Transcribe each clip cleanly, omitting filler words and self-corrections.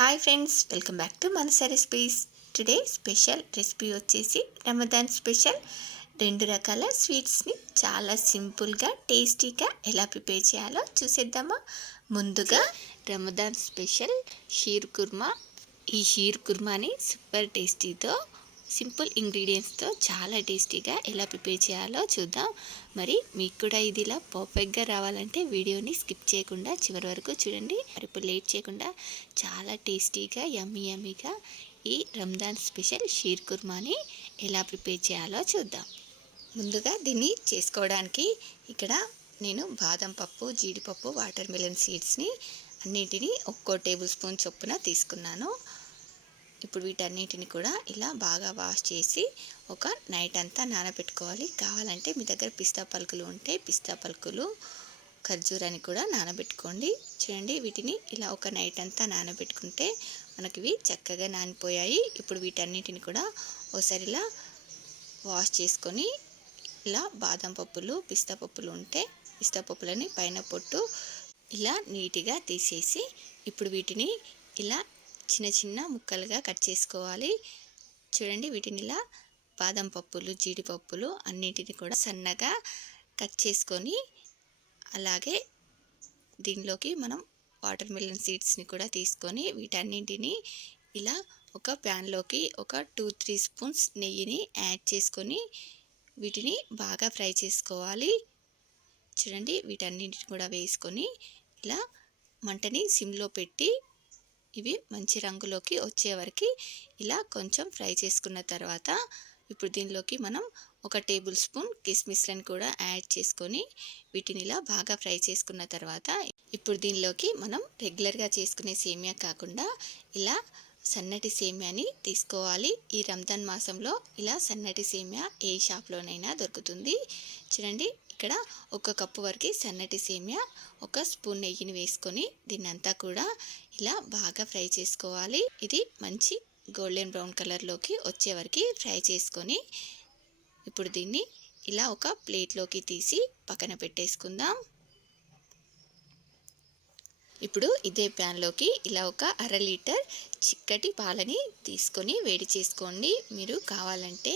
Hi friends, welcome back to Manasa recipes. Today special recipe వచ్చేసి Ramadan special 2 రకాల స్వీట్స్ని చాలా సింపుల్గా టేస్టీగా ఎలా ప్రిపేర్ చేయాలో చూసేద్దామా. ముందుగా రమదాన్ స్పెషల్ షీర్ కుర్మా. ఈ షీర్ కుర్మాని సూపర్ టేస్టీతో సింపుల్ ఇంగ్రీడియంట్స్తో చాలా టేస్టీగా ఎలా ప్రిపేర్ చేయాలో చూద్దాం. మరి మీకు కూడా ఇది ఇలా పర్ఫెక్ట్గా రావాలంటే వీడియోని స్కిప్ చేయకుండా చివరి వరకు చూడండి. మరి ఇప్పుడు లేట్ చేయకుండా చాలా టేస్టీగా యమ్మీగా ఈ రంజాన్ స్పెషల్ షీర్ కుర్మాని ఎలా ప్రిపేర్ చేయాలో చూద్దాం. ముందుగా దీన్ని చేసుకోవడానికి ఇక్కడ నేను బాదం పప్పు, జీడిపప్పు, వాటర్ మిలన్ సీడ్స్ని అన్నిటినీ ఒక్కో టేబుల్ స్పూన్ చొప్పున తీసుకున్నాను. ఇప్పుడు వీటన్నిటిని కూడా ఇలా బాగా వాష్ చేసి ఒక నైట్ అంతా నానబెట్టుకోవాలి. కావాలంటే మీ దగ్గర పిస్తా పలుకులు ఉంటే పిస్తా పలుకులు, ఖర్జూరాన్ని కూడా నానబెట్టుకోండి. చూడండి, వీటిని ఇలా ఒక నైట్ అంతా నానబెట్టుకుంటే మనకి ఇవి చక్కగా నానిపోయాయి. ఇప్పుడు వీటన్నిటిని కూడా ఒకసారి ఇలా వాష్ చేసుకొని ఇలా బాదం పప్పులు, పిస్తా పప్పులు ఉంటే పిస్తా పప్పులని పైన పొట్టు ఇలా నీట్గా తీసేసి ఇప్పుడు వీటిని ఇలా చిన్న చిన్న ముక్కలుగా కట్ చేసుకోవాలి. చూడండి, వీటిని ఇలా బాదం పప్పులు, జీడిపప్పులు అన్నిటిని కూడా సన్నగా కట్ చేసుకొని అలాగే దీనిలోకి మనం వాటర్ మిలన్ సీడ్స్ని కూడా తీసుకొని వీటన్నింటినీ ఇలా ఒక ప్యాన్లోకి ఒక 2-3 స్పూన్స్ నెయ్యిని యాడ్ చేసుకొని వీటిని బాగా ఫ్రై చేసుకోవాలి. చూడండి, వీటన్నింటిని కూడా వేసుకొని ఇలా మంటని సిమ్లో పెట్టి ఇవి మంచి రంగులోకి వచ్చే వరకు ఇలా కొంచెం ఫ్రై చేసుకున్న తర్వాత ఇప్పుడు దీనిలోకి మనం ఒక టేబుల్ స్పూన్ కిస్మిస్లను కూడా యాడ్ చేసుకొని వీటిని ఇలా బాగా ఫ్రై చేసుకున్న తర్వాత ఇప్పుడు దీనిలోకి మనం రెగ్యులర్గా చేసుకునే సేమియా కాకుండా ఇలా సన్నటి సేమియాని తీసుకోవాలి. ఈ రంజాన్ మాసంలో ఇలా సన్నటి సేమియా ఏ షాప్లోనైనా దొరుకుతుంది. చూడండి, ఇక్కడ 1 కప్పు వరకు సన్నటి సేమియా, 1 స్పూన్ నెయ్యిని వేసుకొని దీన్నంతా కూడా ఇలా బాగా ఫ్రై చేసుకోవాలి. ఇది మంచి గోల్డెన్ బ్రౌన్ కలర్లోకి వచ్చే వరకు ఫ్రై చేసుకొని ఇప్పుడు దీన్ని ఇలా ఒక ప్లేట్లోకి తీసి పక్కన పెట్టేసుకుందాం. ఇప్పుడు ఇదే ప్యాన్లోకి ఇలా ఒక 1/2 లీటర్ చిక్కటి పాలని తీసుకొని వేడి చేసుకోండి. మీరు కావాలంటే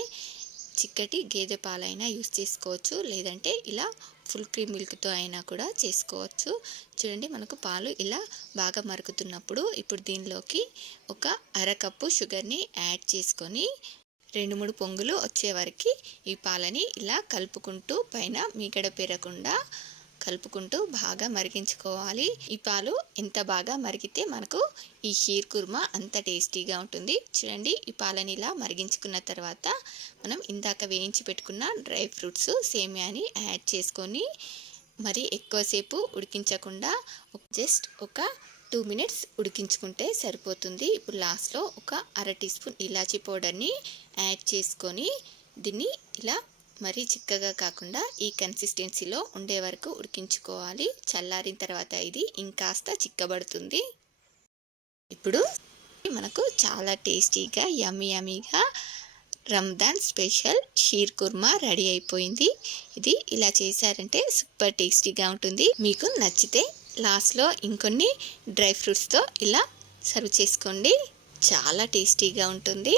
చిక్కటి గేదె పాలైనా యూస్ చేసుకోవచ్చు, లేదంటే ఇలా ఫుల్ క్రీమ్ మిల్క్తో అయినా కూడా చేసుకోవచ్చు. చూడండి, మనకు పాలు ఇలా బాగా మరుగుతున్నప్పుడు ఇప్పుడు దీనిలోకి ఒక 1/2 కప్పు షుగర్ని యాడ్ చేసుకొని 2-3 పొంగులు వచ్చే వరకు ఈ పాలని ఇలా కలుపుకుంటూ పైన మీగడ పెరగకుండా కలుపుకుంటూ బాగా మరిగించుకోవాలి. ఈ పాలు ఎంత బాగా మరిగితే మనకు ఈ షీర్ కుర్మా అంత టేస్టీగా ఉంటుంది. చూడండి, ఈ పాలని ఇలా మరిగించుకున్న తర్వాత మనం ఇందాక వేయించి పెట్టుకున్న డ్రై ఫ్రూట్స్, సేమియాని యాడ్ చేసుకొని మరి ఎక్కువసేపు ఉడికించకుండా జస్ట్ ఒక 2 మినిట్స్ ఉడికించుకుంటే సరిపోతుంది. ఇప్పుడు లాస్ట్లో ఒక 1/2 టీ స్పూన్ ఇలాచీ పౌడర్ని యాడ్ చేసుకొని దీన్ని ఇలా మరీ చిక్కగా కాకుండా ఈ కన్సిస్టెన్సీలో ఉండే వరకు ఉడికించుకోవాలి. చల్లారిన తర్వాత ఇది ఇంకాస్త చిక్కబడుతుంది. ఇప్పుడు మనకు చాలా టేస్టీగా యమ్మీగా రంజాన్ స్పెషల్ షీర్ కుర్మా రెడీ అయిపోయింది. ఇది ఇలా చేశారంటే సూపర్ టేస్టీగా ఉంటుంది. మీకు నచ్చితే లాస్ట్లో ఇంకొన్ని డ్రై ఫ్రూట్స్తో ఇలా సర్వ్ చేసుకోండి. చాలా టేస్టీగా ఉంటుంది.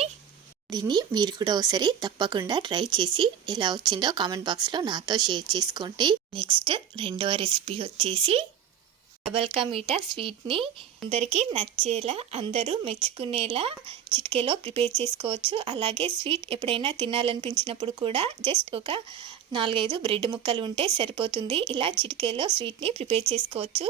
దీన్ని మీరు కూడా ఒకసారి తప్పకుండా ట్రై చేసి ఎలా వచ్చిందో కామెంట్ బాక్స్లో నాతో షేర్ చేసుకోండి. నెక్స్ట్ 2వ రెసిపీ వచ్చేసి డబల్ కా మీఠా స్వీట్ని అందరికీ నచ్చేలా, అందరూ మెచ్చుకునేలా చిటికెలో ప్రిపేర్ చేసుకోవచ్చు. అలాగే స్వీట్ ఎప్పుడైనా తినాలనిపించినప్పుడు కూడా జస్ట్ ఒక 4-5 బ్రెడ్ ముక్కలు ఉంటే సరిపోతుంది. ఇలా చిటికెలో స్వీట్ని ప్రిపేర్ చేసుకోవచ్చు.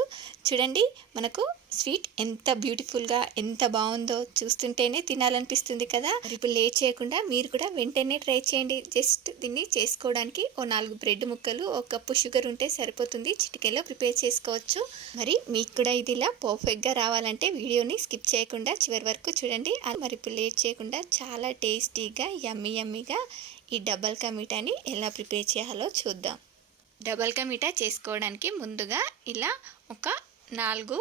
చూడండి, మనకు స్వీట్ ఎంత బ్యూటిఫుల్గా ఎంత బాగుందో చూస్తుంటేనే తినాలనిపిస్తుంది కదా. ఇప్పుడు లేట్ చేయకుండా మీరు కూడా వెంటనే ట్రై చేయండి. జస్ట్ దీన్ని చేసుకోవడానికి 4 బ్రెడ్ ముక్కలు, 1 కప్పు షుగర్ ఉంటే సరిపోతుంది. చిటికెలో ప్రిపేర్ చేసుకోవచ్చు. మరి మీకు కూడా ఇది ఇలా పర్ఫెక్ట్గా రావాలంటే వీడియోని స్కిప్ చేయకుండా చివరి వరకు చూడండి. మరి ఇప్పుడు లేట్ చేయకుండా చాలా టేస్టీగా యమ్మీగా ఈ డబల్ కా మీఠాని ఎలా ప్రిపేర్ చేయాలో చూద్దాం. డబల్ కా మీఠా చేసుకోవడానికి ముందుగా ఇలా ఒక 4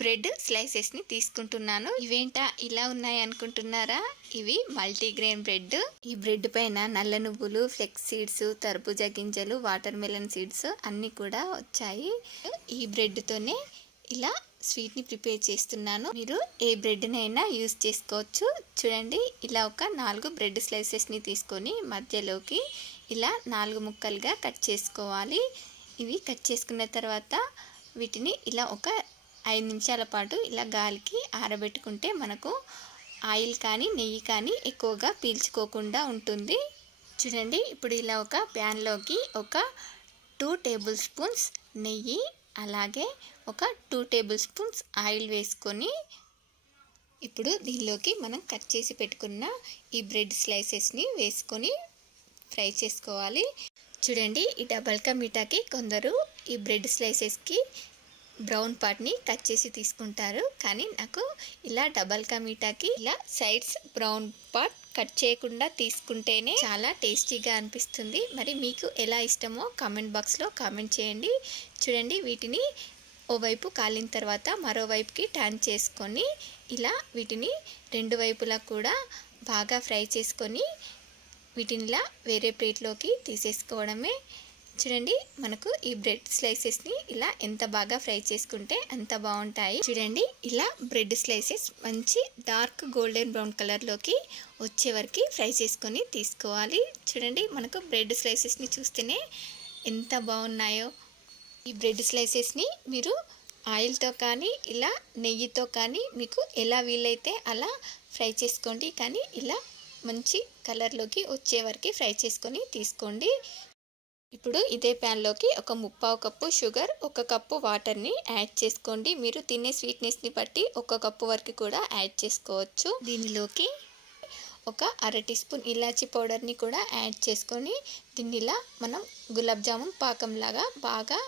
బ్రెడ్ స్లైసెస్ని తీసుకుంటున్నాను. ఇవేంటా ఇలా ఉన్నాయి అనుకుంటున్నారా? ఇవి మల్టీగ్రెయిన్ బ్రెడ్. ఈ బ్రెడ్ పైన నల్ల నువ్వులు, ఫ్లెక్స్ సీడ్స్, తర్బూజా గింజలు, వాటర్ మెలన్ సీడ్స్ అన్నీ కూడా వచ్చాయి. ఈ బ్రెడ్తోనే ఇలా స్వీట్ని ప్రిపేర్ చేస్తున్నాను. మీరు ఏ బ్రెడ్నైనా యూస్ చేసుకోవచ్చు. చూడండి, ఇలా ఒక 4 బ్రెడ్ స్లైసెస్ని తీసుకొని మధ్యలోకి ఇలా 4 ముక్కలుగా కట్ చేసుకోవాలి. ఇవి కట్ చేసుకున్న తర్వాత వీటిని ఇలా ఒక 5 నిమిషాల పాటు ఇలా గాలికి ఆరబెట్టుకుంటే మనకు ఆయిల్ కానీ నెయ్యి కానీ ఎక్కువగా పీల్చుకోకుండా ఉంటుంది. చూడండి, ఇప్పుడు ఇలా ఒక ప్యాన్లోకి ఒక 2 టేబుల్ స్పూన్స్ నెయ్యి అలాగే ఒక 2 టేబుల్ స్పూన్స్ ఆయిల్ వేసుకొని ఇప్పుడు దీనిలోకి మనం కట్ చేసి పెట్టుకున్న ఈ బ్రెడ్ స్లైసెస్ని వేసుకొని ఫ్రై చేసుకోవాలి. చూడండి, ఈ డబల్ కా మీఠాకి కొందరు ఈ బ్రెడ్ స్లైసెస్కి బ్రౌన్ పార్ట్ని కట్ చేసి తీసుకుంటారు. కానీ నాకు ఇలా డబల్ కా మీఠాకి ఇలా సైడ్స్ బ్రౌన్ పార్ట్ కట్ చేయకుండా తీసుకుంటేనే చాలా టేస్టీగా అనిపిస్తుంది. మరి మీకు ఎలా ఇష్టమో కామెంట్ బాక్స్లో కామెంట్ చేయండి. చూడండి, వీటిని ఓవైపు కాలిన తర్వాత మరోవైపుకి టర్న్ చేసుకొని ఇలా వీటిని 2 వైపులా కూడా బాగా ఫ్రై చేసుకొని వీటిని ఇలా వేరే ప్లేట్లోకి తీసేసుకోవడమే. చూడండి, మనకు ఈ బ్రెడ్ స్లైసెస్ని ఇలా ఎంత బాగా ఫ్రై చేసుకుంటే అంత బాగుంటాయి. చూడండి, ఇలా బ్రెడ్ స్లైసెస్ మంచి డార్క్ గోల్డెన్ బ్రౌన్ కలర్లోకి వచ్చే వరకు ఫ్రై చేసుకొని తీసుకోవాలి. చూడండి, మనకు బ్రెడ్ స్లైసెస్ని చూస్తేనే ఎంత బాగున్నాయో. ఈ బ్రెడ్ స్లైసెస్ని మీరు ఆయిల్తో కానీ ఇలా నెయ్యితో కానీ మీకు ఎలా వీలైతే అలా ఫ్రై చేసుకోండి. కానీ ఇలా మంచి కలర్లోకి వచ్చే వరకు ఫ్రై చేసుకొని తీసుకోండి. ఇప్పుడు ఇదే ప్యాన్లోకి ఒక 1/2 కప్పు షుగర్, 1 కప్పు వాటర్ని యాడ్ చేసుకోండి. మీరు తినే స్వీట్నెస్ని బట్టి 1 కప్పు వరకు కూడా యాడ్ చేసుకోవచ్చు. దీనిలోకి ఒక 1/2 టీ స్పూన్ ఇలాచీ పౌడర్ని కూడా యాడ్ చేసుకొని దీన్ని ఇలా మనం గులాబ్ జామున్ పాకంలాగా బాగా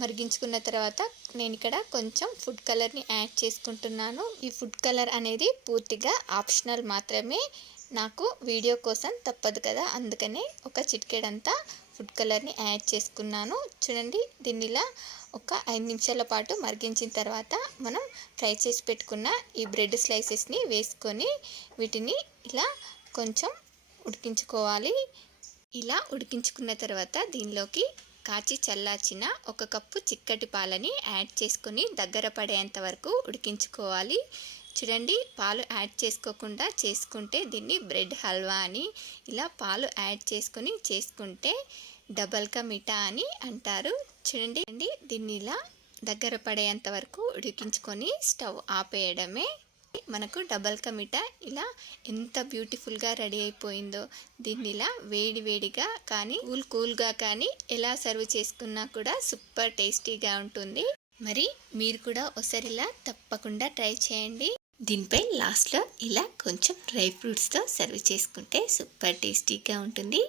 మరిగించుకున్న తర్వాత నేను ఇక్కడ కొంచెం ఫుడ్ కలర్ని యాడ్ చేసుకుంటున్నాను. ఈ ఫుడ్ కలర్ అనేది పూర్తిగా ఆప్షనల్ మాత్రమే. నాకు వీడియో కోసం తప్పదు కదా, అందుకనే ఒక చిటికెడంతా ఫుడ్ కలర్ని యాడ్ చేసుకున్నాను. చూడండి, దీన్ని ఇలా ఒక 5 నిమిషాల పాటు మరిగించిన తర్వాత మనం ఫ్రై చేసి పెట్టుకున్న ఈ బ్రెడ్ స్లైసెస్ని వేసుకొని వీటిని ఇలా కొంచెం ఉడికించుకోవాలి. ఇలా ఉడికించుకున్న తర్వాత దీనిలోకి కాచి చల్లార్చిన 1 కప్పు చిక్కటి పాలని యాడ్ చేసుకొని దగ్గర పడేంత వరకు ఉడికించుకోవాలి. చూడండి, పాలు యాడ్ చేసుకోకుండా చేసుకుంటే దీన్ని బ్రెడ్ హల్వా అని, ఇలా పాలు యాడ్ చేసుకొని చేసుకుంటే డబల్ కా మీఠా అని అంటారు. చూడండి, దీన్ని ఇలా దగ్గర పడేంత వరకు ఉడికించుకొని స్టవ్ ఆపేయడమే. మనకు డబల్ కా మీఠా ఇలా ఎంత బ్యూటిఫుల్గా రెడీ అయిపోయిందో. దీన్ని ఇలా వేడిగా కానీ కూల్గా కానీ ఎలా సర్వ్ చేసుకున్నా కూడా సూపర్ టేస్టీగా ఉంటుంది. మరి మీరు కూడా ఒకసారి ఇలా తప్పకుండా ట్రై చేయండి. దీనిపై లాస్ట్లో ఇలా కొంచెం డ్రై ఫ్రూట్స్తో సర్వ్ చేసుకుంటే సూపర్ టేస్టీగా ఉంటుంది.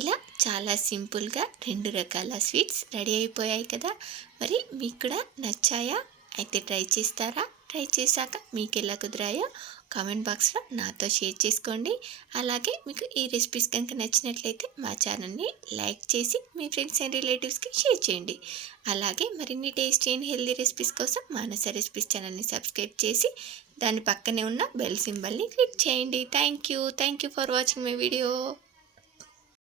ఇలా చాలా సింపుల్గా 2 రకాల స్వీట్స్ రెడీ అయిపోయాయి కదా. మరి మీకు కూడా నచ్చాయా? అయితే ట్రై చేస్తారా? ట్రై చేశాక మీకు ఎలా కుదిరాయో కామెంట్ బాక్స్లో నాతో షేర్ చేసుకోండి. అలాగే మీకు ఈ రెసిపీస్ కనుక నచ్చినట్లయితే మా ఛానల్ని లైక్ చేసి మీ ఫ్రెండ్స్ అండ్ రిలేటివ్స్కి షేర్ చేయండి. అలాగే మరిన్ని టేస్టీ అండ్ హెల్దీ రెసిపీస్ కోసం మానస రెసిపీస్ ఛానల్ని సబ్స్క్రైబ్ చేసి దాని పక్కనే ఉన్న బెల్ సింబల్ని క్లిక్ చేయండి. Thank you for watching my video.